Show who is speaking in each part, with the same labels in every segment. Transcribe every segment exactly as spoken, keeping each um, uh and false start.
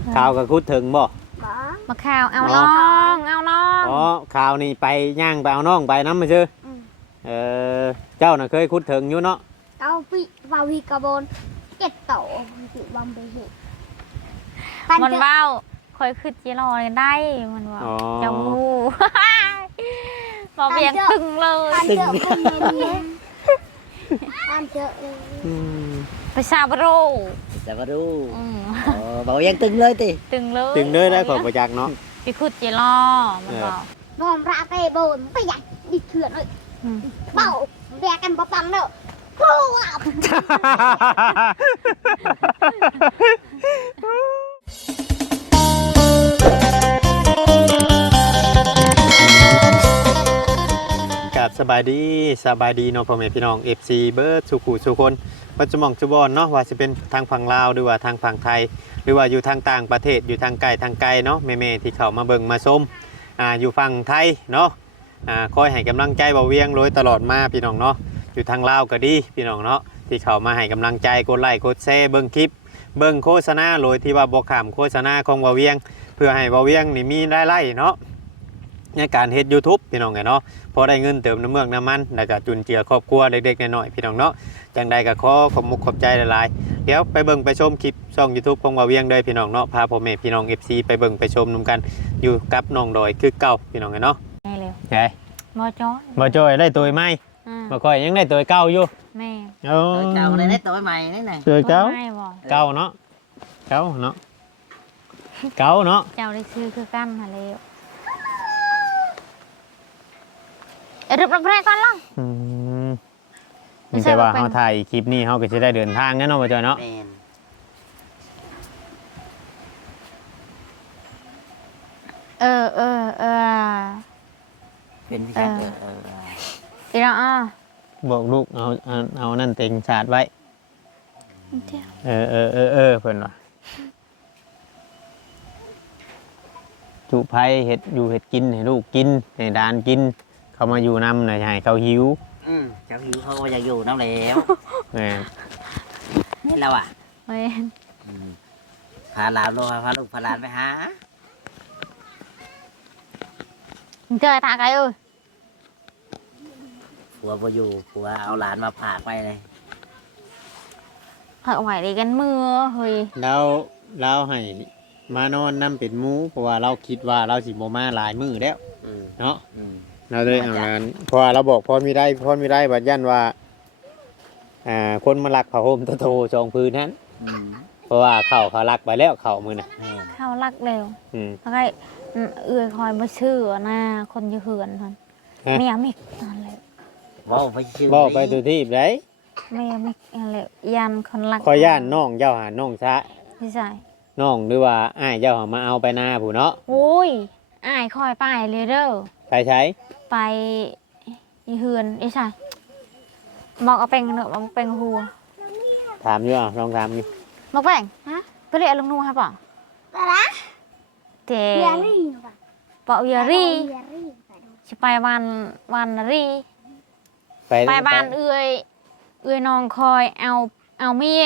Speaker 1: ข่าวก็คุดถึงบ่
Speaker 2: มาข่าวเอาน้องเอาน้อง
Speaker 1: อ๋อข่าวนี่ไปย่างไปเอาน้องไปน้ำมาชื่อเออเจ้าน่ะเคยคุดถึงอยู่เนาะ
Speaker 3: เอาปีวาวีกระบนเก็ดโตสิบอมไปเห็น
Speaker 2: มันเบ้าคอยขึ้นจีรอได้มันว่าจมูกบอกเพียงตึงเลย
Speaker 3: ตึงอันเจอ
Speaker 2: ไปซาบโร
Speaker 4: ซาบโรบอกยังตึงเลยติ
Speaker 2: ตึงเลย
Speaker 1: ตึงเลยได้ขอประจักษ์เนาะ
Speaker 2: ไปขึ้นจีรอมันบอก
Speaker 3: นอนราเตโบนไปอยากดิเถื่อนเลยเบ้าแบกกันปะปังเนอะกลัว
Speaker 1: กับสบายดีสบายดีเนาะพ่อแม่พี่น้อง เอฟ ซี เบิร์ดสุขุสุคนปัจจุบันจุบอนเนาะว่าจะเป็นทางฝั่งลาวหรือว่าทางฝั่งไทยหรือว่าอยู่ทางต่างประเทศอยู่ทางไกลทางไกลเนาะแม่ๆที่เข้ามาเบิ่งมาชมอ่าอยู่ฝั่งไทยเนาะอ่าคอยให้กำลังใจเบาเวียงโดยตลอดมาพี่น้องเนาะอยู่ทางลาวก็ดีพี่น้องเนาะที่เข้ามาให้กำลังใจกดไลค์กดแชร์เบิ่งคลิปเบิ่งโฆษณาโดยที่ว่าบ่ข้ามโฆษณาของเบาเวียงเพื่อให้เบาเวียงนี่มีรายได้เนาะในการเฮ็ด YouTube พี่น้องไงเนาะพอได้เงินเติมน้ำเมือกน้ำมันแล้วก็จุนเจือครอบครัวเด็กๆน้อยๆพี่น้องเนาะจังใดก็ขอขอบมุกขอบใจหลายๆเดี๋ยวไปเบิ่งไปชมคลิปช่อง YouTube ของบ่าวเวียงเด้อพี่น้องเนาะพาพ่อแม่พี่น้อง เอฟ ซี ไปเบิ่งไปชมนำกันอยู่กับน้องดอยคือเก่าพี่น้องไงเนาะ
Speaker 2: แม่เร็ว
Speaker 1: ไง
Speaker 2: บ่จ้อย
Speaker 1: บ่จ้อยได้ตัวใหม่บ่ค่อยยังได้ตัวเก่าอยู่
Speaker 2: แม่
Speaker 1: โอ้
Speaker 4: เก่าได้ตัวใหม่นี่น่ะ
Speaker 1: ตัวเก่าเก่าเนาะเก่าเนาะเก่าเนาะ
Speaker 2: เจ้าได้ชื่อคือกันหาแล้วรึบรับแรกก่อนล่ะ
Speaker 1: อืมมีแต่ว่าเขาถ่ายคลิปนี้เขาก็จะได้เดินทางแน่นอนป่ะจอยเนาะ
Speaker 2: เออเออเออ
Speaker 4: เป็นพี่ชายเออเออ
Speaker 2: อีละอ่ะ
Speaker 1: บอกลูกเอาเอาเอานั่นเต็งชาดไว้เออเออเออเออเพิ่นว่าจุไผ่เห็ดอยู่เห็ดกินให้ลูกกินให้ดานกินเขามาอยู่น้ำหน่อยให้เขาหิว
Speaker 4: อืมเจ้าหิวเขาก็อยากอยู่น้ำแล้ว
Speaker 1: เนี่ย
Speaker 4: นี่เราอ่ะ
Speaker 2: ไม่
Speaker 4: พาหลานลงพาลูกพาหลานไปหา
Speaker 2: เจอตาไกเอ้ย
Speaker 4: ผัวพออยู่ผัวเอาหลานมาผากไปเลย
Speaker 2: เผาไหวดีกันมือเฮ้ย
Speaker 1: แล้วเราให้มานอนน้ำเป็นมูเพราะว่าเราคิดว่าเราสิโมมาหลายมือแล้วเนาะเราเลยเอางานเพราะเราบอกพอมีได้พอมีได้บัดยันว่าอ่าคนมาลักผ้าห่มตะโตจองพื้นนั้นเพราะว่าเขาเขาลักไปแล้วเขามือน่ะ
Speaker 2: เขาลักเร็วแล้วก็เอื้อคอยมาชื่อหน้าคนยืเหือนท่านเมียมิกนั่นแหละ
Speaker 4: บอกไปชื่อ
Speaker 1: บอกไปตัวที่ไหน
Speaker 2: เมียมิกนั่นแหละยันคนลัก
Speaker 1: คอยย่านน้องเจ้าหาน้องซะ
Speaker 2: ไม่ใช่
Speaker 1: น้องหรือว่าอ้ายเจ้าหามาเอาไปหน้าผู้เนาะ
Speaker 2: โอ้ยอ้ายคอยไปเลยเด้อ
Speaker 1: ไปใช้
Speaker 2: ไปอีเฮือนไอ้ใช่บอกเอาเป็นเนอะบอกเป็นหัว
Speaker 1: ถามอยู่อ่ะลองถามอยู่
Speaker 2: บอกเป็นฮะไปเรียกลุงนูครับป่ะ
Speaker 3: อะไร
Speaker 2: เจ๊ปะยารีจะไปวันวันรีไปบ้านเอื้อยเอื้อยน้องคอยเอาเอาเมีย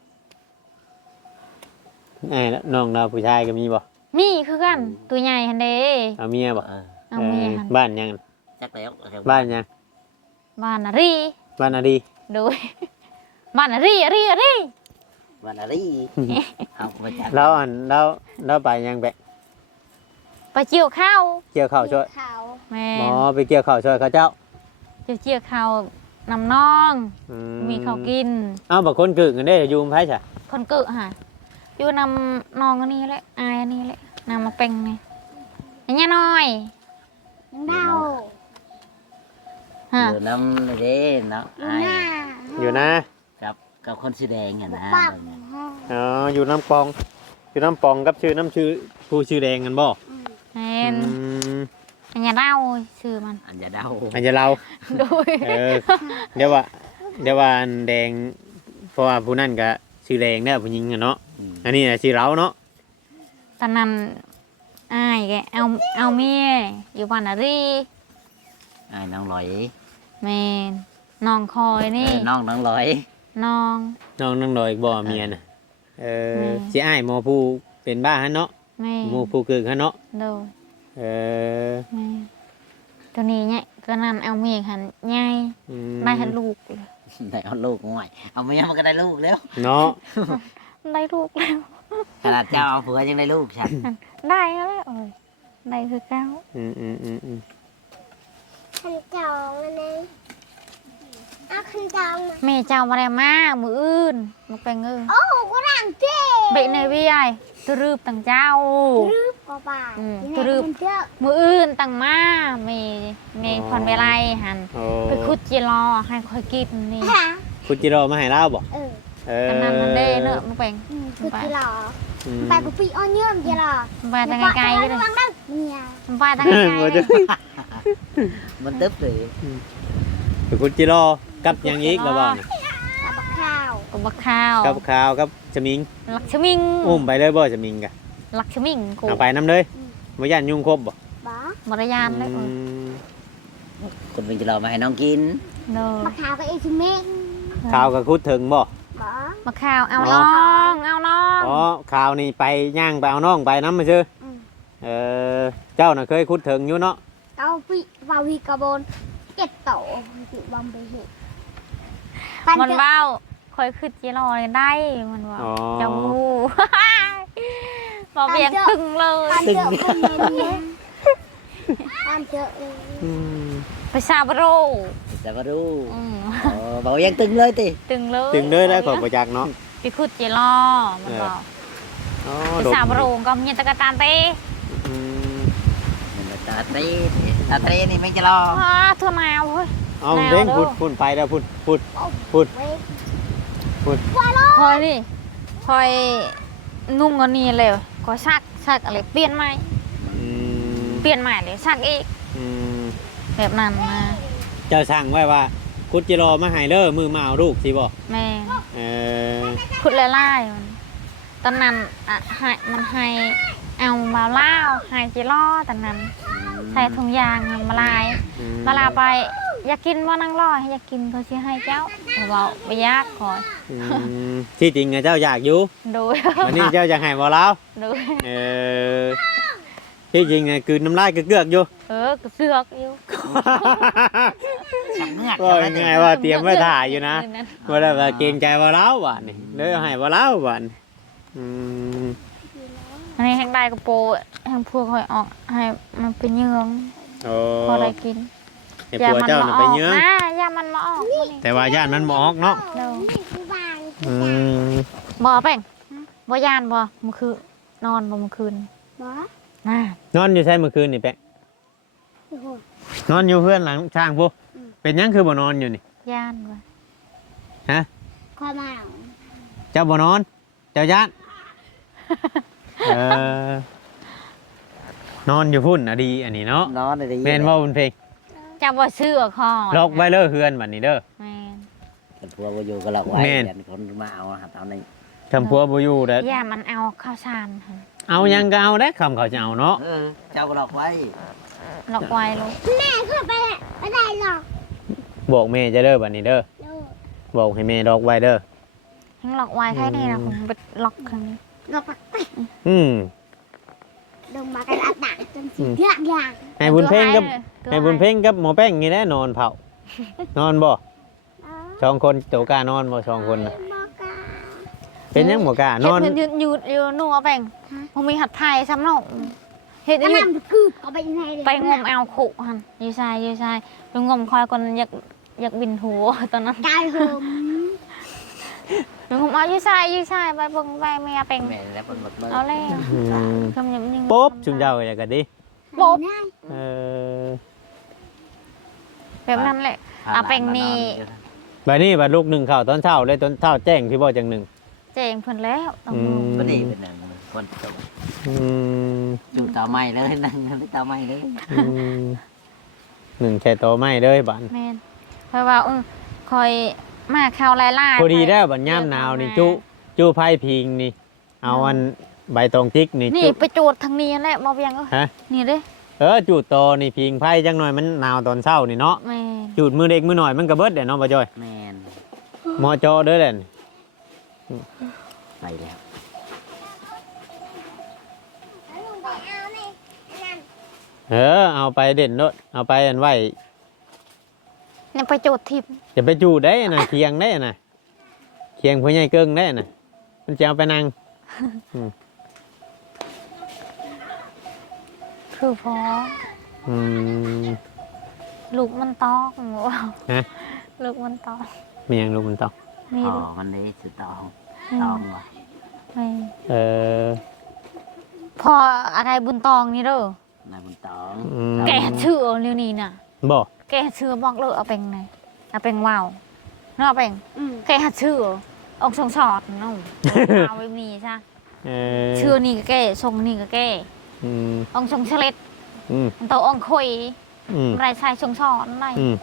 Speaker 1: ไอ้น้องเราผู้ชายก็มีบ่
Speaker 2: มีคือกันตัวใหญ่ฮันเด
Speaker 1: เอาเมียบ่
Speaker 2: เอาเมีย
Speaker 1: บ้านยัง
Speaker 4: จักแล้ว
Speaker 1: บ้านยัง
Speaker 2: บ้านรี
Speaker 1: บ้านอะไร
Speaker 2: ดูบ้านรีรีรี
Speaker 4: บ้านอะไรเอาไปจัก
Speaker 1: แล้วอันแล้วแล้วไปยังแบะ
Speaker 2: ไปเกี่ยวข้าว
Speaker 1: เกี่ยวข้าวช่วย
Speaker 2: แม่
Speaker 1: อ๋อไปเกี่ยวข้าวช่วยเขาเจ้า
Speaker 2: เกี่ยวเกี่ยวข้าวนำน้องมีข้าวกิน
Speaker 1: อ้าวบอกคนกึ่งกันได้อยู่มั้ยใช่
Speaker 2: คนกึ่งฮะอยู่นำน้องอันนี้แหละอายอันนี้แหละนำมาเป็นไงเนี่ยน้อย
Speaker 3: เดา
Speaker 4: อยู่น้ำเด้เนาะ
Speaker 1: อยู่นะ
Speaker 4: กับกับคนสีแดงเนี่ยนะ
Speaker 1: อ๋ออยู่น้ำปองอยู่น้ำปองกับชื่อน้ำชื่อผู้ชื่อแดงกันบ่
Speaker 2: เห็นอันยาเล่าชื่อมัน
Speaker 4: อันยาเล่า
Speaker 1: อันยาเล่า
Speaker 2: ดู
Speaker 1: เดี๋ยวว่าเดี๋ยวว่าแดงเพราะว่าผู้นั่นก็ชื่อแดงเนี่ยผู้หญิงเนาะอันนี้ชื่อเราเนาะ
Speaker 2: ตอนนั้นอ้ายแกเอาเอาเมียอยู่บ้านอะไร
Speaker 4: อ้ายน้องลอย
Speaker 2: แม่น้องคอยนี่
Speaker 4: น้องน้องลอย
Speaker 2: น้อง
Speaker 1: น้องน้องลอยบ่เมียน่ะเออสิอ้ายหมอผู้เป็นบ้าฮะเนาะ
Speaker 2: แม่
Speaker 1: หมู่ผู้กึกฮะเนาะ
Speaker 2: โดย
Speaker 1: เออ
Speaker 2: แม่ตัวนี้เนี่ยก็นั่นเอาเมียหันใหญ่
Speaker 1: อืม
Speaker 2: ได้หันลูกเลย
Speaker 4: ได้เอาลูกง่อยเอาเมียมันก็ได้ลูกแล้ว
Speaker 1: เนาะ
Speaker 2: ได้ลูกแล้ว
Speaker 4: ขนาดเจ้าเอาผัวยังได้ลูกฉัน
Speaker 2: ได้แล้วเอ้ยได้คือเก้า
Speaker 1: อืมอืมอืมอืม
Speaker 3: คันจองอันนี้เอาคันจองมา
Speaker 2: แม่เจ้ามาได้มามืออื่นมาไปเงือ
Speaker 3: โอ้กูรังเจ๊
Speaker 2: เบะในวิไอตัวรืบต่างเจ้า
Speaker 3: รึบก็บ่า
Speaker 2: อืม
Speaker 3: ที่
Speaker 2: รึบ
Speaker 3: มันเจ้า
Speaker 2: มืออื่นต่างมาเมเมพรเวไลหัน
Speaker 1: โอ้
Speaker 2: ไปคุดจีรอให้คอยกินนี่
Speaker 3: ค่ะ
Speaker 1: คุณจิโร่มาให้เล่าบ่
Speaker 3: เออ
Speaker 1: เออ
Speaker 2: ตอนนั้นมันเด้เนอะมาเป็น
Speaker 3: อืมคือจีหล่อ
Speaker 1: อืม
Speaker 3: ไปกูปีอ้อนเยื่อมจีหล่อ
Speaker 2: มาตั้งไกลๆเลย
Speaker 3: ระวังนะเนี่ย
Speaker 2: มาตั้งไกลๆ
Speaker 1: บ่
Speaker 2: เล
Speaker 1: จะ
Speaker 2: ย
Speaker 4: มันตึ๊บเลย
Speaker 1: คือคุณจิโร่กับหยังอีกแล้วบ่นี่
Speaker 3: ตาบักข้าว
Speaker 2: กับบักข้าว
Speaker 1: กับข้าวกับจมิง
Speaker 2: หลักชมิง
Speaker 1: อุ้มไปเลยบ่จมิงกะ
Speaker 2: หลักชมิงกู
Speaker 1: เอาไปน้ำเลยบ่ย่านยุงครบบ่
Speaker 3: บ้าม
Speaker 2: ารยานเลยเอ
Speaker 1: อื
Speaker 2: อ
Speaker 1: ม
Speaker 4: คนเป็นจะรอมาให้น้องกิน
Speaker 2: เนอะ
Speaker 3: บักข้าวก็เอชิเมง
Speaker 1: ข้าวกับคุดถึงบ่
Speaker 3: บ้า
Speaker 2: บักข้าวเอา
Speaker 1: อ๋อ
Speaker 2: น้องเอาน้อง
Speaker 1: อ๋อข้าวนี่ไปย่างไปเอาน้องไปน้ำมาซื่อ
Speaker 3: อืม
Speaker 1: เออเจ้าน่ะเคยคุดถึงอยู่เนาะ
Speaker 3: เก้าปีวาวีกระโบนเจ็ดโตสิบอมไปเห็ดปัน
Speaker 2: มัน
Speaker 3: เจอ
Speaker 2: เบ้าคอยขึ้นจีรอได้มันว่า
Speaker 1: อ๋อ
Speaker 2: เจ้างู บอกเบียงตึงเลย
Speaker 3: ปันเจอคนเดียวปันเจอเอง
Speaker 1: อืม
Speaker 2: ไปซาบโร
Speaker 4: จะมารู้
Speaker 2: อืม
Speaker 4: โอ้บอกยังตึงเลยติ
Speaker 2: ตึงเลย
Speaker 1: ถึงเลยได้ขอประจักษ์เนาะ
Speaker 2: ไปขุดจีรอมันบอก
Speaker 1: อ๋อ
Speaker 2: ไป
Speaker 1: ดม
Speaker 2: ซาบโรก็มีตะกะตานเต้
Speaker 1: อืม
Speaker 4: มันตาตรีตาตรีนี่ไม่จะรอ
Speaker 2: ว้าทั่วหนาวเฮ้ย
Speaker 1: เอา
Speaker 2: แล้ว
Speaker 1: เด้ง
Speaker 2: เด้อ
Speaker 1: พูดพูดไปแล้วพูดพูด พูด
Speaker 3: เว้ย
Speaker 2: คอยนี่คอยนุ่งอันนี้เลยก็ซักซักอะไรเปลี่ยนใหม่
Speaker 1: อืม
Speaker 2: เปลี่ยนใหม่เลยซักอีก
Speaker 1: อืม
Speaker 2: แบบนั้นนะ
Speaker 1: เจ้าสั่งไว้ว่าคุดจิโรมาให้เด้อมือมาเอาลูกสิบ่
Speaker 2: แม่
Speaker 1: เออ
Speaker 2: ขุดไล่ๆมันตอนนั้นอ่ะให้มันให้เอามาล่าวให้จีรอตอนนั้นใส่ถุงยางเอามาลาย
Speaker 1: อืม
Speaker 2: เวลาไปอยากกินว่านั่งรออยากกินเขาสิให้เจ้าเราไปยากขอย
Speaker 1: อืมที่จริงอะเจ้าอยากอยู่
Speaker 2: ดู
Speaker 1: วันนี้เจ้าจะให้บ่แล้ว
Speaker 2: ดู
Speaker 1: เออที่จริงอะคือน้ำลายเกือกๆอยู่
Speaker 2: เออกระเสือกอยู่
Speaker 4: ฉันเงือก
Speaker 1: ก็ง่ายๆว่าเตรียมไว้ถ่ายอยู่นะว่าได้ว่าเกรงใจบ่แล้วว่ะนี่เลยเอาให้บ่แล้วว่ะนี่อืม
Speaker 2: อันนี้แห้งได้กระโปรงแห้งพวกคอยออกให้มันเป็นเยือง
Speaker 1: โอ้
Speaker 2: พออะไรกิน
Speaker 1: ให้ผัวเจ้าน่ะไปเยื้อง
Speaker 2: นะอย่ามันมาออกนี่
Speaker 1: แต่ว่าญาติมันบ่ออกเนาะ
Speaker 2: เดี๋ยว
Speaker 3: นี่คือวาง
Speaker 1: อืม
Speaker 2: บ่แป้งบ่ยานบ่เมื่อคืนนอนบ่เมื่อคืน
Speaker 3: บ้า
Speaker 2: น่ะ
Speaker 1: นอนอยู่ใช่เมื่อคืนนี่แปะ
Speaker 3: โอ้โห
Speaker 1: นอนอยู่เพื่อนหลังช่างพวกเป็นหยังคือบ่นอนอยู่นี่
Speaker 2: ยานบ่
Speaker 1: ฮะ
Speaker 3: ความหมาย
Speaker 1: เจ้าบ่นอน เจ้าญาติเออนอนอยู่พุ่นอะดีอันนี้เนาะ
Speaker 4: นอนได้
Speaker 1: แม่นว่าบนเพลง
Speaker 2: จะบ่ซื้อคอ
Speaker 1: ล็อกไว้เด้อเฮือนบัดนี้เด้อ
Speaker 2: แม่น
Speaker 4: เป็นผัวบ่อยู่ก็หลอกไว้
Speaker 1: แม่น
Speaker 4: เดี๋ยวคนมาเอาครับเอาใน
Speaker 1: คำพัวบ่อยู่เด้อ
Speaker 2: อย่ามันเอาข้าวสารหั่น
Speaker 1: เอาหยังก็เอาเด้อคำเขาจะเอาเนาะ
Speaker 4: เออเจ้าก็หลอกไว้
Speaker 2: ล็อกไว้ลูก
Speaker 3: แม่เข้าไปไม่ได้หรอก
Speaker 1: บอกแม่จะเด้อบัดนี้เด้อ
Speaker 3: ลูก
Speaker 1: บอกให้แม่ล็อกไว้เด้อ
Speaker 2: ทั้งล็อกไว้แค่นี้นะผมไปล็อกข้างนี้
Speaker 3: เราปักไป
Speaker 1: อืม
Speaker 3: ลงมากันอัดดักจนสีเลือกอย่าง
Speaker 1: ให้บุญเพ่งกับ
Speaker 2: ตัว
Speaker 1: ให้บุญเพ่งกับหมอแป้งนี่แหละนอนเผา นอนบ่สองคนโตกล้านอนบ่สองคนน่ะ
Speaker 3: บอกา
Speaker 1: เป็นหยังบ่กล้านอน
Speaker 2: เฮ็ดยืดยืดอยู่นู่นเอาแป้งผมมีหัดไทยซ้ำเนาะเฮ็ด
Speaker 3: แล้ว
Speaker 2: ยื
Speaker 3: มั
Speaker 2: ด
Speaker 3: นคือก็ไปยังไงเลย
Speaker 2: ไปงมเอาขุหั่นอยู่ชายอยู่ชายไปงมคอยคนอยากอยากบินหัวตอนนั้น
Speaker 3: กายผม
Speaker 2: ไปงมเอาอยู่ชายอยู่ชายไปเบิ่งไปแม่เป็น
Speaker 4: แม่แล้วคนหมดเมื่อ
Speaker 2: เอาแล้ว
Speaker 1: อืม
Speaker 2: คำยังยัง
Speaker 1: ปุ๊บจุ่มเจ้าก็อยากกันดิ
Speaker 2: ปุ๊บ
Speaker 3: ง่าย
Speaker 1: เออ
Speaker 2: แบบนั้นแหละ เอาเป็นนี่
Speaker 1: บัดนี้บัดลูกหนึ่งข้าวตอนเช้าเลยตอนเช้าแจ้งพี่บ่จังหนึ่ง
Speaker 2: เจ๋งเพิ่นแล้วต้อง
Speaker 1: อืม
Speaker 4: ก็ดีเป็นหนึ่งคนจบ
Speaker 1: อืม
Speaker 4: จุดเตาไม้เลยนั่งนั่งเตาไม้เลย
Speaker 1: อืมหนึ่งแค่โตไม่เลยบัด
Speaker 2: แม่นเพราะว่าเออคอยมาข่าวหลายๆ
Speaker 1: พอดีแล้วบัดย่ามหนาวนี่จุจุไผ่พิงนี่ เอาอันใบตองจิกนี่
Speaker 2: นี่
Speaker 1: จุ
Speaker 2: ไปจูดทางนี้แหละบ่เวียงเอ้ย
Speaker 1: ฮะ
Speaker 2: นี่เด้
Speaker 1: เออจูดโตนี่พิงไผ่จังหน่อยมันหนาวตอนเช้านี่เนาะ
Speaker 2: แม่น
Speaker 1: จูดมือเด็กมือหน่อยมันก็เบิดเด้เนาะบ่จ้อย
Speaker 4: แมน
Speaker 1: มอจอเด้อแหละ
Speaker 4: ไปแล้ว
Speaker 1: เออเอาไปเด่นโลดเอาไปอันไว้
Speaker 2: ยังไปโจทย์ทิพย์
Speaker 1: อย่าไปจูได้น่ะเคียงได้น่ะเคียงพ่อใหญ่เกิ้งได้น่ะมันจะเอาไปนั่ง
Speaker 2: คือพอ
Speaker 1: อืม
Speaker 2: ลูกมันตอกว้าว
Speaker 1: ฮะ
Speaker 2: ลูกมันตอก
Speaker 1: มีหยังลูกมันต้อง
Speaker 2: มี
Speaker 4: อ๋อ
Speaker 2: ลูก
Speaker 4: มันนี้สุดตอง
Speaker 2: อืม
Speaker 4: ตองว่ะ
Speaker 2: ไม่
Speaker 1: เออ
Speaker 2: พออะไรบุญตองนี่เด้อน
Speaker 4: ายบุญตอง
Speaker 1: อืม
Speaker 2: แกเชื่อเรื่องนี้น่ะ
Speaker 1: บ่
Speaker 2: แกเชื่อบอกเลยเอาเป็นไงเอาเป็นว่าวเนาะเอาเป็น
Speaker 3: อืม
Speaker 2: แกเชื่อออกสองสอดเนาะเอาไว้มีใช่
Speaker 1: เออ
Speaker 2: เชื่อนี่ก็แกทรงนี่ก็แก
Speaker 1: อืม
Speaker 2: องทรงเฉลด
Speaker 1: อืม
Speaker 2: ตัวองคุย
Speaker 1: อืม
Speaker 2: ไรใส่ทรงสอนไร
Speaker 1: อืม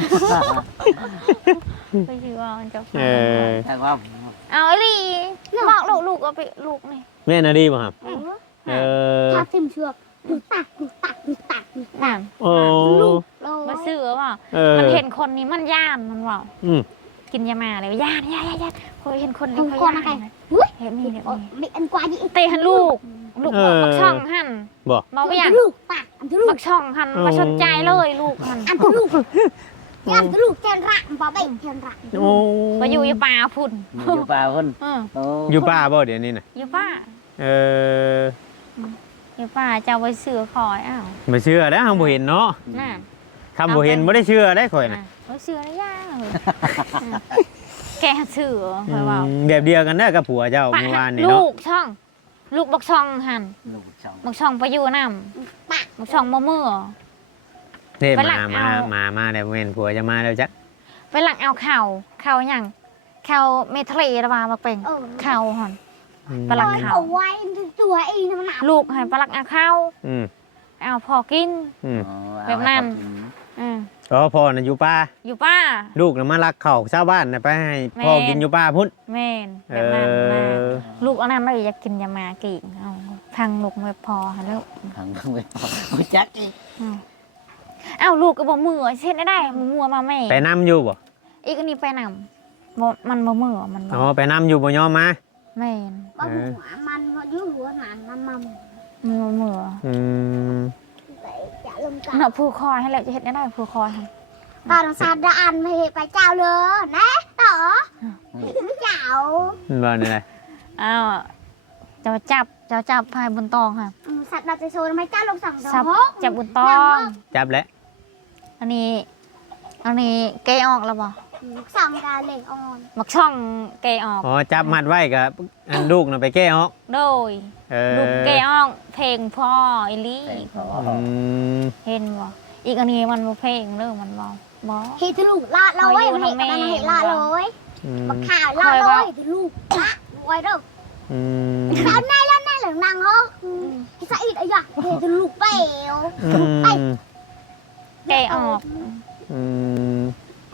Speaker 2: ไปชื่อว่ามันจะ
Speaker 1: เออ
Speaker 4: แต่ว่า
Speaker 2: เอาไอ้ลีบอกลูกลูกเอาไปลูกนี่
Speaker 1: แม่น่ะดีบ่ครับ
Speaker 3: เออ
Speaker 1: เออ
Speaker 3: ชอบทิมเชือกดูตักดูตักดูตักดูตั
Speaker 2: นั่
Speaker 3: ก
Speaker 2: น
Speaker 1: โอ้
Speaker 3: ลูกโล
Speaker 2: มาซื้อว่า
Speaker 1: เออ
Speaker 2: มันเห็นคนนี้มันย่านมันว่า
Speaker 1: อืม
Speaker 2: กินยามาเลยย่านย่านย่านย่านเคยเห็นคน
Speaker 3: ขอ
Speaker 2: นี้
Speaker 3: ง
Speaker 2: เขา
Speaker 3: คน
Speaker 2: ย่า
Speaker 3: อะไร
Speaker 2: น
Speaker 3: เฮ้ย
Speaker 2: เห็นมีเดี๋ยวนี้
Speaker 3: ไม่อันกว่ายี่
Speaker 2: เตะหันลูกลูกบอกบักช่องหัน
Speaker 1: บ่
Speaker 2: บอกไม่อยาก
Speaker 3: ลูกตักอันที่ลู
Speaker 2: บั
Speaker 3: ก
Speaker 2: กช่องหันมาสนใจเลยลูกหัน
Speaker 3: อันที่ลูกอันที่ลูกเจนรักบ่ไม่เจนรัก
Speaker 1: โอ้
Speaker 2: มาอยู่อยาป่าพุ่น
Speaker 4: อยู่ป่าเพิ่น
Speaker 2: เออ
Speaker 4: โอ้
Speaker 1: อยู่ป่าบ่เดี๋ยวนี้น่ะ
Speaker 2: อยู่ป่า
Speaker 1: เออ
Speaker 2: อยู่ป่าจะเอาไปซื้อคอยอ้าว
Speaker 1: ไม่เชื่อแล้วเฮาบ่เห็นเนาะ
Speaker 2: น่ะ
Speaker 1: คำบ่เห็นบ่ได้เชื่อได้ข่อยน่ะ
Speaker 2: อ่ะเอาซื้อแล้วย่าเลยแกซื้อคอยว่า
Speaker 1: อืมแบบเดียวกันเด้อกับผัวเจ้าเมื่อวานนี่
Speaker 2: ลู
Speaker 1: เนาะ
Speaker 2: กช่อง ลูกบักช่องหัน
Speaker 4: ลูกช่อง
Speaker 2: บักช่องไปอยู่น้ำบักช่องมะเมื่อ
Speaker 1: เด้
Speaker 2: ไปห
Speaker 1: มา
Speaker 2: ลัง
Speaker 1: มา
Speaker 2: เอา
Speaker 1: มามาแล้วเว้นผัวจะมาแล้วจัก
Speaker 2: ไปหลังเอาเข่าเข่าอย่างเข่าเมทะเลระบามาเป็น
Speaker 3: เออ
Speaker 2: เข่าหัน
Speaker 1: อืม
Speaker 2: ปลัก
Speaker 3: เอาไว้ตัวเองมันหนาว
Speaker 2: ลูกให้ปลักเอาเข้า
Speaker 1: อืม
Speaker 2: เอาพอกิน
Speaker 1: อืม
Speaker 4: อ๋อ
Speaker 2: แบบนั้น อืม
Speaker 1: อ๋อพ่อน่ะอยู่ป่า
Speaker 2: อยู่ป้า
Speaker 1: ลูกน่ะมาลักข้าวชาวบ้านน่ะไปให้พ่อ
Speaker 2: แม่
Speaker 1: กินอยู่ป่าพุ่น
Speaker 2: แม่น
Speaker 1: เอ
Speaker 2: แบบนั้นมา
Speaker 1: อ
Speaker 2: ลูกเอาน้ำไม่อยากกินยามากี่เอาพังลูกไม่พอแล้ว
Speaker 4: ทางไปพอกูจักอีก
Speaker 2: เอ้าลูกก็บอกมือเช่นได้ได้มือมาแม่
Speaker 1: ไปนํอยู่บ่
Speaker 2: อีกอันนี้ไปนำบ่มันบ่มือมันบ่
Speaker 1: อ๋อไปนํอยู่บ่ยอมมา
Speaker 2: แม่น
Speaker 3: บ่หัวมันพอยื้อหัวหนานมันมัน
Speaker 2: มันบ่มือ
Speaker 1: อืม
Speaker 3: จะลงกัน
Speaker 2: เนาะผู้คอยให้แล้วจะเฮ็ดได้ได้ผู้คอยให้
Speaker 3: ตอนซาดานไม่ไปเจ้าเลยนะต่อเจ้า
Speaker 1: มันบ่นี่แหละ
Speaker 2: อ้าวเจ้าจับเจ้าจับพายบนตองค่ะ
Speaker 3: สัตว์เราจะโซนไม่เจ้าลงสั่ง
Speaker 2: จับจับบนตอง
Speaker 1: จับแล้ว
Speaker 2: อันนี้ อันนี้เกยออกแล้วบ่
Speaker 3: สั่งการเล่งออน
Speaker 2: มักช่องเกยออก
Speaker 1: อ๋อจับมัดไว้กับอันลูกน่ะไปแก้ออก
Speaker 2: โดย
Speaker 1: เออ
Speaker 2: ลูกเกยออกเพลงพ่ออีหลี่
Speaker 1: อืม
Speaker 2: เห็นบ่อีกอันนี้มันบ่เพลงเด้อมันบ่บ่
Speaker 3: เฮทลูกลาดเราไว้เฮกันมันเฮลาเลย
Speaker 1: อืม
Speaker 3: บักข่าวลาดเลยลูกละไว้เด้อ
Speaker 1: อืม
Speaker 3: แล้วแน่แล้วแน่หลังนางเหรอที่สะอีดอะยะเฮทลูกเปลว
Speaker 1: อืม
Speaker 2: เกยออก
Speaker 1: อืม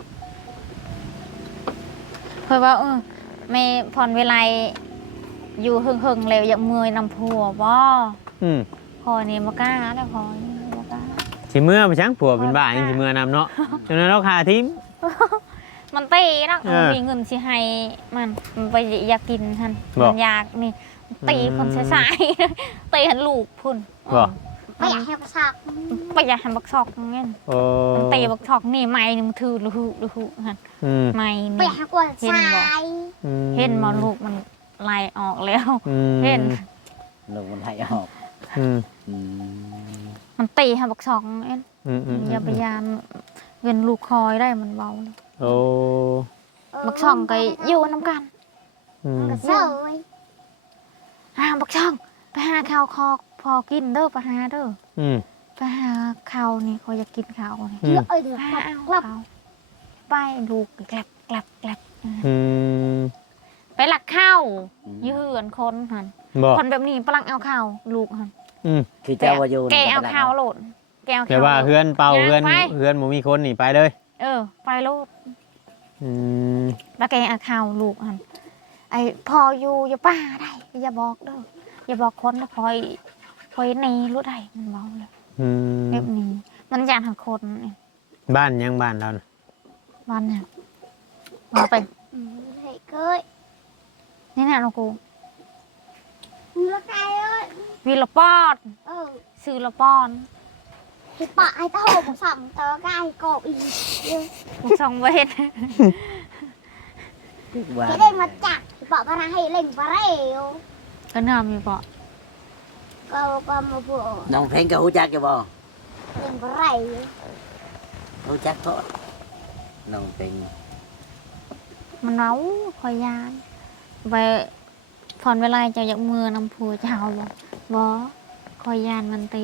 Speaker 2: เพิ่นว่าเออแม่พรเวลาอยู่หึงๆแล้วอยากเมื่อยนำผัวบ่
Speaker 1: อืม
Speaker 2: พอนี่บ่กล้าแล้วพอนี่บ่กล้า
Speaker 1: สิเมื่อไปช้างผัวเป็นบ้ายังสิเมื่อนำเนาะจนนั้นเราขาทิม
Speaker 2: มันตีนัก
Speaker 1: เออ
Speaker 2: มีเงินสิให้มันมันไปอยากกินท่าน
Speaker 1: บ่
Speaker 2: มันอยากนี่ตีคน
Speaker 1: อืม
Speaker 2: สายๆ ตีหันลูกพุ่น
Speaker 1: บ่
Speaker 3: ไม่อยากให้กระซัก
Speaker 2: ไปอยากหันบักชอกเงี้ย
Speaker 1: โอ้
Speaker 2: มันตีบักชอกนี่ไม้นี่มันถือลูกลูกหัน
Speaker 1: อืม
Speaker 2: ไม้
Speaker 3: ไม่อ
Speaker 2: นี่
Speaker 3: ยากให้กวนทราย
Speaker 1: อืม
Speaker 2: เห็นบ่ลูกมันไล่ออกแล้ว
Speaker 1: อืม
Speaker 2: เห็น
Speaker 4: ลูกมันไหลออก
Speaker 1: อืม
Speaker 4: อืม
Speaker 2: มันตีหันบักชอกเงี้ย
Speaker 1: อืมอืม
Speaker 2: อย่าพยายามเงินลูกคอยได้มันเบาเลย
Speaker 1: โอ้
Speaker 2: บักช่องก็อยู่น้ำกัน
Speaker 1: อืม
Speaker 3: กระเซย
Speaker 2: หาบักช่องไปหาข้าวคอพอกินเด้อไปหาเด้อ
Speaker 1: อืม
Speaker 2: ไปหาข้าวนี่เขาอยากกินข้าวนี่
Speaker 1: อื
Speaker 3: เย
Speaker 1: ม
Speaker 3: อะเอ้ยเดี๋ยว
Speaker 2: หาเอา
Speaker 3: กลับ
Speaker 2: ข้าวไปลูกกลับกลับกลับ
Speaker 1: อืม
Speaker 2: ไปหลักข้าวยืนคนหัน
Speaker 1: บ่
Speaker 2: คนแบบนี้ปลังเอาข้าวลูกหัน
Speaker 1: อืม
Speaker 4: คือเจ้าว่าอยู่
Speaker 2: แกเอาข้าวโหลดแกเอา
Speaker 1: แต่
Speaker 2: ข้าว
Speaker 1: ว่าเฮือนเป่า
Speaker 2: ย่าง
Speaker 1: เฮือน
Speaker 2: ไป
Speaker 1: เฮือนหมูมีคนนี่ไปเลย
Speaker 2: เออไปโลด
Speaker 1: อืม
Speaker 2: แล้วแกเอาข้าวลูกหันไอ้พออยู่อย่าป้าได้อย่าบอกเด้ออย่าบอกคนนะพอยพอยในรู้ได้มันเบาเลย
Speaker 1: อืม
Speaker 2: แบบนี้มันอยากหันคนนี่
Speaker 1: บ้านยังบ้านเราน่ะ
Speaker 2: มันเนี่ยมาไป
Speaker 3: เฮ้ยเกย
Speaker 2: นี่แน่เรากู
Speaker 3: เนื้อไก่เอ้ย
Speaker 2: วีละปอด
Speaker 3: เออ
Speaker 2: ซื้อละปอน
Speaker 3: ให้ปะให้ตะโหมสั่งตะกายกบอีก
Speaker 2: một song bên
Speaker 4: ทุกวัน
Speaker 3: ให้เล่นมาจักให้ปะพนังให้เล่นปลาเร็ว
Speaker 2: cái nào mình bỏ
Speaker 3: ก็ก็มาพวก
Speaker 4: น้องเพลงกับฮู้จักจะบ่
Speaker 3: เล่นปลาเร็ว
Speaker 4: ฮู้จักก็น้องเพลง
Speaker 2: มันnấu khoai gian về phần về lại cho giấc mưa năm phù chàoบ่บ่khoai gianมันตี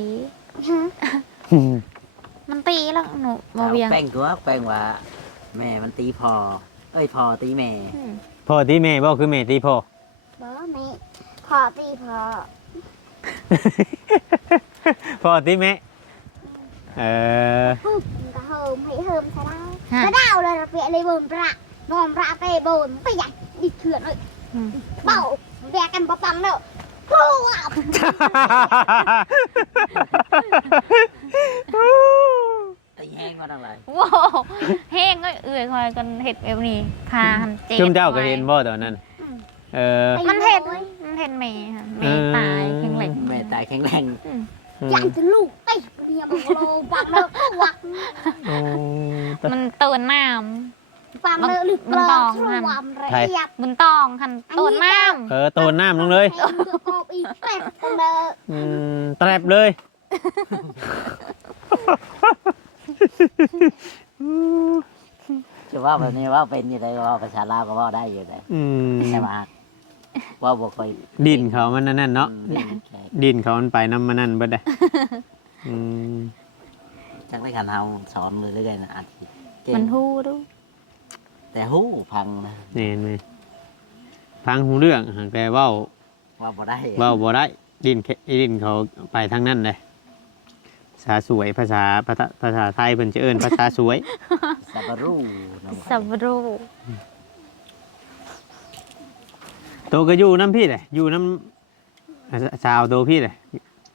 Speaker 2: มันตีแล้วหนูบ่เวียง
Speaker 4: แป้งตัวแป้งว่าแม่มันตีพอเอ้ยพอตีแม่
Speaker 2: อืม
Speaker 1: พ่อที่แม่บ่คือแม่ที่พ่อ
Speaker 3: บ่แม่พอตีพอ
Speaker 1: พ่อที่แม่เออ
Speaker 3: ปุ๊บก็เฮิมให้เฮิมใส่ดาว
Speaker 2: ฮะ
Speaker 3: ใส่ดาวเลยเราเปียเลยบนประนอมประเตะบนไปใหญ่ดิเถื่อนเลย
Speaker 2: อืม
Speaker 3: เป่าแบกกันปะปังเนอะครูอ่ะ
Speaker 4: ตีแห้งก็ต้องเลย
Speaker 2: ว้าวแห้งเอ้ยเอื่อยคอยกันเห็ดแบบนี้พาหันเจ็บ
Speaker 1: ชุมเจ้าก็เห็นบ่ตอนนั้น เออ
Speaker 2: มันเห็นมันเห็นเมย์ค่ะเมย์ตายแข็งแรง
Speaker 4: แม่ตายแข็งแรง
Speaker 2: อืม
Speaker 3: อยากจะลูกเตะเมียบังโลปังเนอะครูอ่ะ
Speaker 1: โอ้
Speaker 2: มันตื่นน้
Speaker 3: ปังเนอะหรือเปล่าครูอ่ะละเอียด
Speaker 2: ำมันตองหันตื่นน้
Speaker 1: เออโตนน้ำลงเลย
Speaker 3: ให้เลือกกบอีกแปดปังเนอะ
Speaker 1: อืมแตรบเลย
Speaker 4: จะว่าแบบนี้ว่าเป็นอยู่เลยว่าภาษาลาวก็ว่าได้อยู่เลย
Speaker 1: อืม
Speaker 4: ใช่ไหมว่าบ่ค่อย
Speaker 1: ดินเขามันนั่นเนาะ
Speaker 4: อืมใช่
Speaker 1: ดินเขามันไปน้ำมันนั่นเบิดได้อืม
Speaker 4: จักได้ขันเฮาสอนเลยเรื่อยๆนะอาทิตย์เก่
Speaker 2: ำ
Speaker 4: ง
Speaker 2: มันหู้ดู
Speaker 4: แต่ฮู้พังนะ
Speaker 1: แน่นไหมฟังหูเรื่องหากแต่เว้า
Speaker 4: ว่าบ่ได้
Speaker 1: เว้าบ่ได้ดินแค่ดินเขาไปทางนั้นเลยภาษาสวยภาษาภาษาภาษาไทยเพิ่นจะเอิ้นภาษาสวย
Speaker 4: สับปะรูน้อง
Speaker 2: สับรู
Speaker 1: โตก็อยู่น้ำพี่เลยอยู่น้ำสาวโตพี่เลย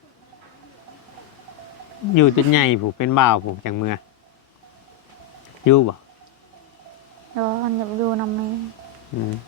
Speaker 1: อยู่จนใหญ่ผูกเป็นบ่าวผูกจังเมืออยู่บ่
Speaker 2: rồi con nhập vô nằm mê
Speaker 1: อืม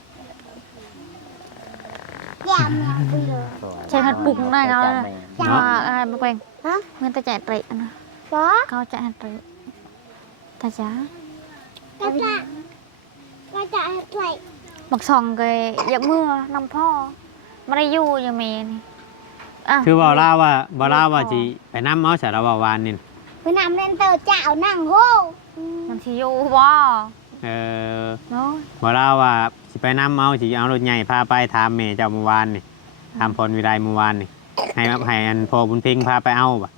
Speaker 3: แย่เมียไปเลย
Speaker 2: chạy thật bụng này nó là
Speaker 3: จ้า
Speaker 2: mà ai mà quen
Speaker 3: hả
Speaker 2: người ta chạy trị nè
Speaker 3: ก็
Speaker 2: cao chạy hạt trị ta chá
Speaker 3: ก็จะก็จะอะไร
Speaker 2: mặc sòng cái giấc mưa nằm pho mà đây du cho mẹ này à
Speaker 1: คือบ่าวลาวว่าบ่าวลาวว่าสิไปน้ำเอาสารวาวานนี่
Speaker 3: ไปนำเล่นเตอเจ้านั่งโฮ
Speaker 2: มันสิอยู่บ่
Speaker 1: เออ
Speaker 2: เนาะ
Speaker 1: บ่าวลาวว่าสิไปน้ำเอาสิเอารถใหญ่พาไปถามแม่เจ้าเมื่อวานนี่ถามพรวิไลเมื่อวานนี่ให้ให้อันพอบุญเพ็งพาไปเอาบ่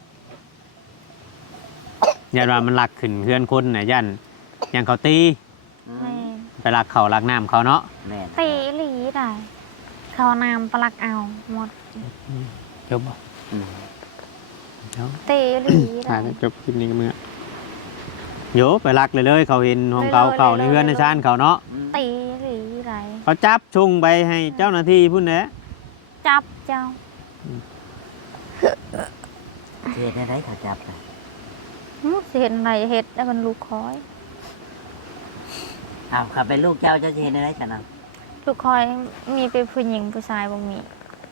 Speaker 1: ยันว่ามันหลักขึ้นเพื่อนคนน่ะยันยันเขาตี
Speaker 4: อืม
Speaker 2: แม่
Speaker 1: ไปหลักเขาหลักน้ำเขาเนาะ
Speaker 4: แม่น
Speaker 2: ตีหลีได้เขานำปลักเอาหมด
Speaker 1: จบบ่
Speaker 4: อืม
Speaker 2: ตีหลี
Speaker 1: ถ่า
Speaker 2: ได้
Speaker 1: ยจบคลิปนี้ก็เมื่อโยไปหลักเลยเลยเขาเห็นของเขาเขาในเพื่อนในชานเขาเนาะ
Speaker 4: อืม
Speaker 2: ตีหลีได้
Speaker 1: เขาจับชุงไปให้เจ้าหน้าที่พุ่นแหละ
Speaker 2: จับเจ้า
Speaker 4: เฮ็ดได้ได้เขาจับน่ะ
Speaker 2: หึสิเห็นอะไรเห็ดแล้วมันลูกคอย
Speaker 4: อ้าวขับเป็นลูกเจ้าเจ้าจะเฮ็ดได้ได้จังนั้น
Speaker 2: ลูกคอยมีเป็นผู้หญิงผู้ชายบ่มี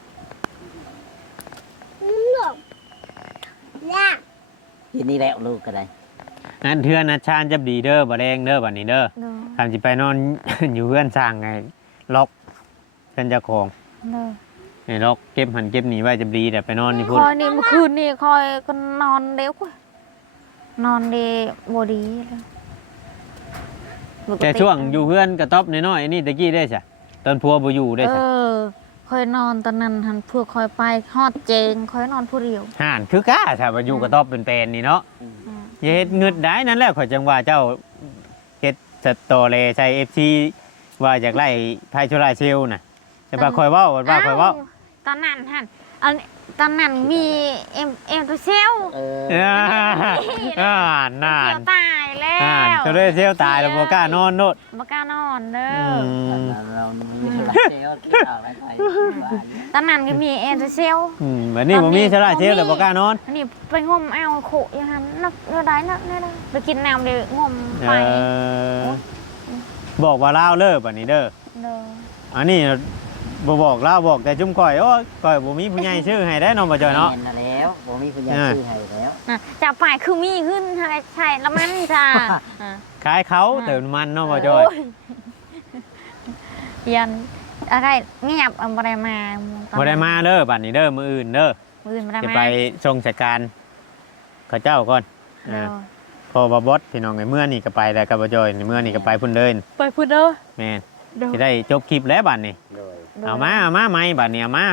Speaker 3: หลบยาก
Speaker 4: ทีนี้แล้วลูกก็ได้
Speaker 1: นั่นเทือนนะชานจับดีเด้อบ่แดงเด้อบัดนี้เด้อ
Speaker 2: เด้อ
Speaker 1: ทำจิไปนอน อยู่เพื่อนสร้างไงล็อกเพื่อนเจ้าของ
Speaker 2: เด้อ
Speaker 1: ไอ้ล็อกเก็บหันเก็บหนีไว้จับดีแต่ไปนอนนี่
Speaker 2: ค
Speaker 1: พุ่น
Speaker 2: อยนี่เมื่อคืนนี่คอยก็นอนเร็วกว่านอนเดบ่ดีเลยปก
Speaker 1: แต่ช่วงอยู่เพื่อนกระต๊อบน้อยๆนี่ตะกี้ได้ใช่ตอนพัวบ่อยู่ได้
Speaker 2: เอ
Speaker 1: ใช่
Speaker 2: อคอยนอนตอนนั้นหันเพื่อคอยไปฮอดเจงคอยนอนผู้เดียว
Speaker 1: ห่านคือกล้าใช่ว่าอยู่กระต๊อบเป็นเป็นนี่เนาะ
Speaker 2: อืม
Speaker 1: อย่าเฮ็ดเงึดได้นั่นแหละข่อยจังว่าเจ้าเฮ็ดสตอเลใส่ เอฟ ซี ว่าอยากไล่ไทยโชลาเซลน่ะแต่ว่าข่อยเว้าว่าข่อยเว้า
Speaker 2: ตอนนั้นหันอันตอนนั้นมีเอ็มเอ็มตัวเซล
Speaker 4: เออ
Speaker 1: อ่าอ่าน่า
Speaker 2: เซลตายแล้
Speaker 1: อ่าว โชลาเซลตายแล้วบ่กล้านอนโนด
Speaker 2: บ่กล้านอนเด้อ
Speaker 1: อื
Speaker 2: อ
Speaker 1: ม
Speaker 4: เรามีธุระเจ้าที่เอาไว้ไปว่าอยู่
Speaker 2: ตอนนั้นก็มีเอ็มตัวเซล
Speaker 1: อืมบัดนี้บ่มีโชลาเซลแล้วบ่กล้านอน
Speaker 2: อันนี้ไปงมเอาโขอย่างนั้นนักเนื้อได้นักเนื้อได้ไปกินน้ำเดี๋ยวงม
Speaker 1: เอ
Speaker 2: ไป
Speaker 1: อบอกว่าลาวเลิกบัดนี้เด้อ
Speaker 2: เด้อ
Speaker 1: อันนี้บ่บอกลาวบอกแต่จุ่มข่อยโอ้ยข่อยบ่มีผู้ใหญ่ชื่อให้ได้น้องบ่จอยเนาะ
Speaker 4: แม่นแล้วแล้วบ่มีผู้ใหญ่ซื้อให้แล้ว
Speaker 2: น่ะจะไปคือมีขึ้นใช่ใช่แล้วมันจ้าอ่ะ
Speaker 1: ขายเขาเติมน้ำมันเนาะบ่จอย
Speaker 2: โยันอะไรเงียบเอาบ่ได้มาตอน
Speaker 1: บ่ได้มาเด้อบัดนี้เด้อมื้ออื่นเด้อ
Speaker 2: มื้ออื่นบ่ได้
Speaker 1: จะ
Speaker 2: มา
Speaker 1: ไปส่งจัดการเขาเจ้าก่อน
Speaker 2: เด้อ
Speaker 1: อ่าพอบาบอสพี่น้องไอ้เมื่อนี่ก็ไปแล้วกับบ่จอยเมื่อนี่ก็ไปพุ่นเดิน
Speaker 2: ไปพูดเด้อ
Speaker 1: แม่น
Speaker 2: เด้อ
Speaker 1: สิได้จบคลิปแล้วบัดนี้
Speaker 4: โดย
Speaker 1: เอามาเอามาไหมบัดนี้เอามา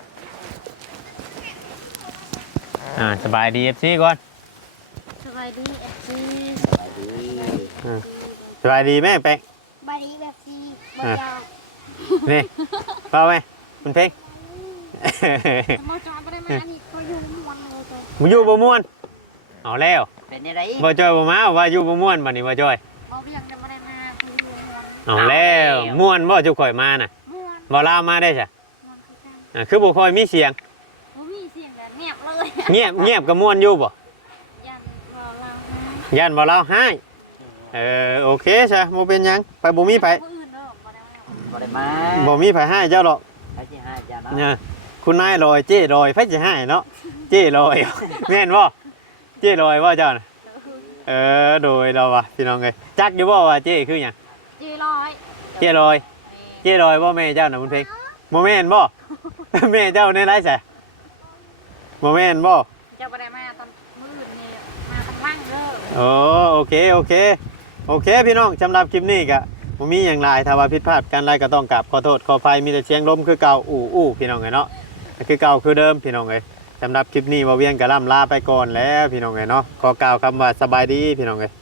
Speaker 1: อ่าสบายดี เอฟ ซี ก่อน
Speaker 3: สบายดีเอฟซี
Speaker 4: สบายดี
Speaker 1: สบายดีแม่แป้ง
Speaker 3: บายดีแบบซีบอยาก
Speaker 1: นี่เปล่าไหมคุณเพ่ง
Speaker 3: มาจอยบ่ได้มานี่เขาอยู่ม่วนเลยจ้ะ
Speaker 1: มึงอยู่บ่ม่วนเอาแล้ว
Speaker 4: เป็นยังไงอีก
Speaker 1: บ่จอยบ่มาว่าอยู่บ่ม่วนบัดนี้บ่จอย
Speaker 3: บ่เวียงจะบ่ได้มาเขาอยู่ม่วน
Speaker 1: เอาแล้วม่วนบ่จุข่อยมาน่ะ
Speaker 3: ม่วน
Speaker 1: บ่ลาวมาได้จ้ะ
Speaker 3: ม่วนคือกัน
Speaker 1: อ่าคือบ่ค่อยมีเสียง
Speaker 3: บ่มีเสียงแบบเงียบเลย
Speaker 1: เงียบเงียบก็ม่วนอยู่บ่
Speaker 3: ยันบ่เราให้
Speaker 1: ย่านบ่ลาวให้เออโอเคซะบ่เป็นหยังไปบ่มีไผ
Speaker 3: ผู้อื่นเด้อบ่ได้มา
Speaker 4: บ่ได้มา
Speaker 1: บ่มีไผให้เจ้าหรอก
Speaker 4: ใครสิให้จ้าเนาะ
Speaker 1: เนี่ยคุณนายลอยเจ้ลอยไผสิให้เนาะเจ้ลอย แม่นบ่เจ้ลอยว่าเจ้าน่ะเออโดยเราว่ะพี่น้องเอ้ยจักอยู่บ่ว่าเจ้คือหยัง
Speaker 3: จีร้อย
Speaker 1: เจ้ลอยเจ้ลอยบ่แม่เจ้าน่ะคุณเพ็งบ่แม่นบ่ แม่เจ้าในไรซะบ่แม่นบ่
Speaker 3: จะบ่ได้มาตอนมื้ออื่นนี่มาตอนว่างเด้อ
Speaker 1: โอ้โอเคโอเคโอเคพี่น้องสำหรับคลิปนี้ก็บ่มีหยังหลายถ้าว่าผิดพลาดกันไรก็ต้องกราบขอโทษขออภัยมีแต่เสียงลมคือเก่าอู้อู้พี่น้องเอ้ยเนาะคือเก่าคือเดิมพี่น้องเอ้ยสำหรับคลิปนี้บ่เวียงก็ล่ำลาไปก่อนแล้วพี่น้องเอ้ยเนาะขอกล่าวคำว่าสบายดีพี่น้องเอ้ย